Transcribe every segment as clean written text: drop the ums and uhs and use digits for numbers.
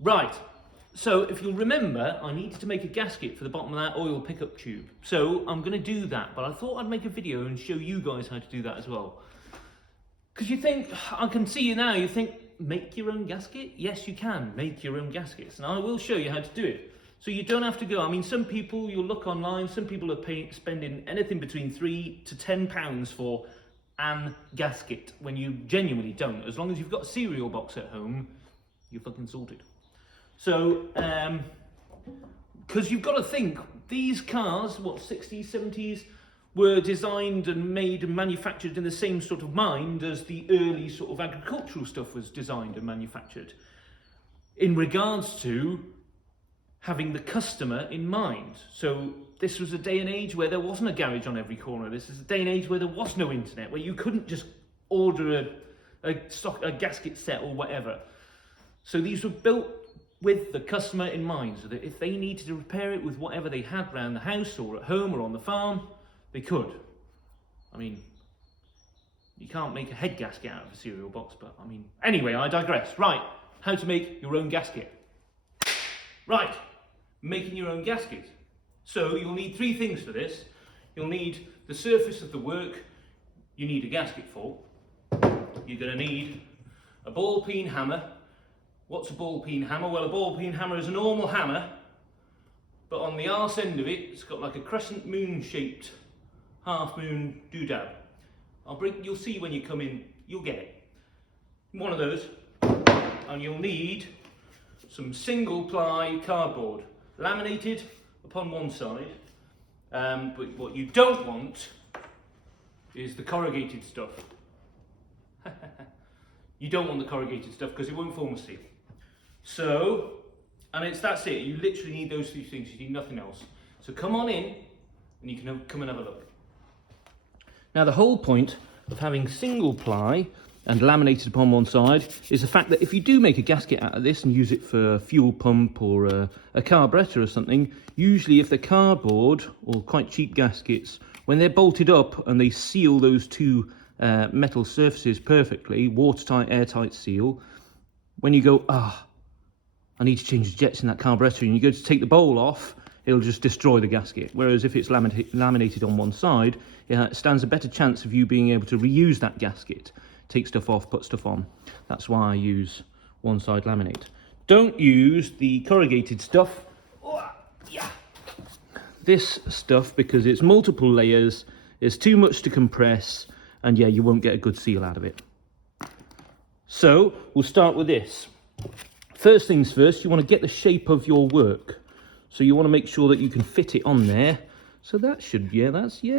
Right, so if you'll remember, I needed to make a gasket for the bottom of that oil pickup tube. So I'm going to do that, but I thought I'd make a video and show you guys how to do that as well. Because you think, I can see you now, you think, make your own gasket? Yes, you can make your own gaskets, and I will show you how to do it. So you don't have to go, I mean, some people, you'll look online, some people are spending anything between £3 to £10 for an gasket, when you genuinely don't. As long as you've got a cereal box at home, you're fucking sorted. So, because you've got to think, these cars, what, 60s, 70s, were designed and made and manufactured in the same sort of mind as the early sort of agricultural stuff was designed and manufactured, in regards to having the customer in mind. So this was a day and age where there wasn't a garage on every corner. This is a day and age where there was no internet, where you couldn't just order a gasket set or whatever. So these were built with the customer in mind, so that if they needed to repair it with whatever they had around the house or at home or on the farm, they could. I mean, you can't make a head gasket out of a cereal box, but I mean, anyway, I digress. Right, how to make your own gasket. Right, making your own gasket. So you'll need three things for this. You'll need the surface of the work you need a gasket for. You're going to need a ball peen hammer. What's a ball peen hammer? Well, a ball peen hammer is a normal hammer, but on the arse end of it, it's got like a crescent moon shaped half moon doodad. You'll see when you come in, you'll get it. One of those, and you'll need some single ply cardboard, laminated upon one side, but what you don't want is the corrugated stuff. You don't want the corrugated stuff because it won't form a seal. So, and that's it, you literally need those three things, you need nothing else. So come on in and you can come and have a look. Now the whole point of having single ply and laminated upon one side is the fact that if you do make a gasket out of this and use it for a fuel pump or a carburettor or something, usually if they're cardboard or quite cheap gaskets, when they're bolted up and they seal those two metal surfaces perfectly, watertight, airtight seal, when you go, I need to change the jets in that carburettor, and you go to take the bowl off, it'll just destroy the gasket. Whereas if it's laminated on one side, it stands a better chance of you being able to reuse that gasket. Take stuff off, put stuff on. That's why I use one side laminate. Don't use the corrugated stuff. This stuff, because it's multiple layers, it's too much to compress, and yeah, you won't get a good seal out of it. So we'll start with this. First things first, you want to get the shape of your work. So you want to make sure that you can fit it on there. So that should,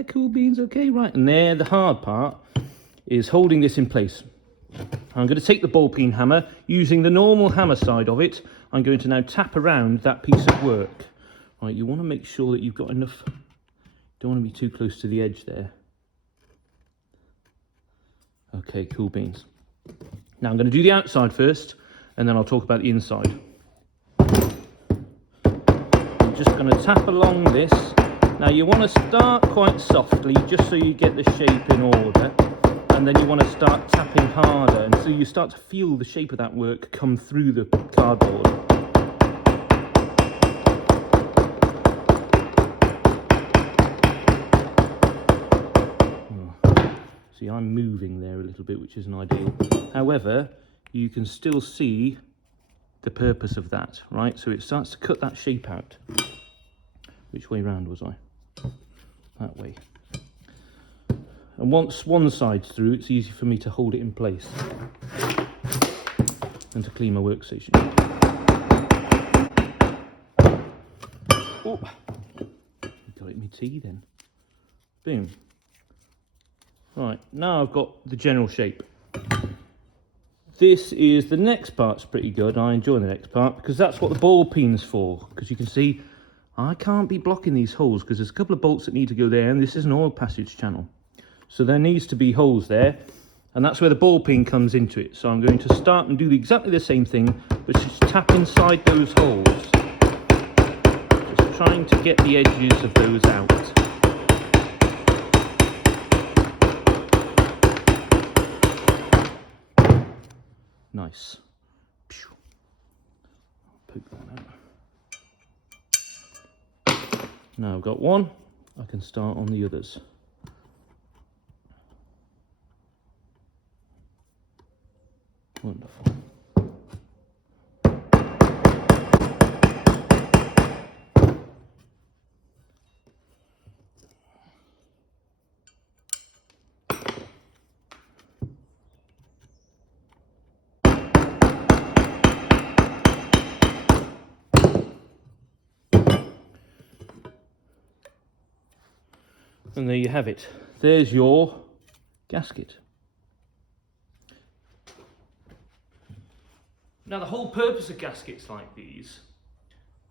cool beans, okay, right. And there, the hard part is holding this in place. I'm going to take the ball peen hammer, using the normal hammer side of it. I'm going to now tap around that piece of work. Right, you want to make sure that you've got enough, don't want to be too close to the edge there. Okay, cool beans. Now I'm going to do the outside first, and then I'll talk about the inside. I'm just going to tap along this. Now you want to start quite softly, just so you get the shape in order, and then you want to start tapping harder, and so you start to feel the shape of that work come through the cardboard. See, I'm moving there a little bit, which isn't ideal. However, you can still see the purpose of that, right? So it starts to cut that shape out. Which way round was I? That way. And once one side's through, it's easy for me to hold it in place and to clean my workstation. Oh, got it in my tea then. Boom. Right, now I've got the general shape. This is, the next part's pretty good. I enjoy the next part because that's what the ball peen's for. Because you can see, I can't be blocking these holes because there's a couple of bolts that need to go there, and this is an oil passage channel. So there needs to be holes there, and that's where the ball peen comes into it. So I'm going to start and do exactly the same thing, but just tap inside those holes. Just trying to get the edges of those out. Nice. poke that out. Now I've got one, I can start on the others. Wonderful. And there you have it. There's your gasket. Now the whole purpose of gaskets like these,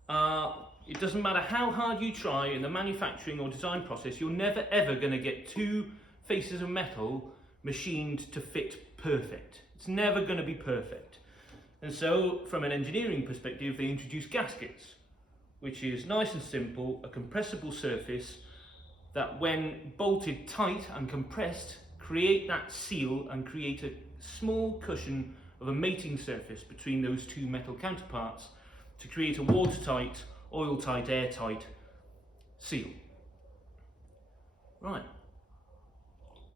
it doesn't matter how hard you try in the manufacturing or design process, you're never ever going to get two faces of metal machined to fit perfect. It's never going to be perfect. And so from an engineering perspective, they introduce gaskets, which is nice and simple, a compressible surface that when bolted tight and compressed, create that seal and create a small cushion of a mating surface between those two metal counterparts to create a watertight, oil-tight, airtight seal. Right.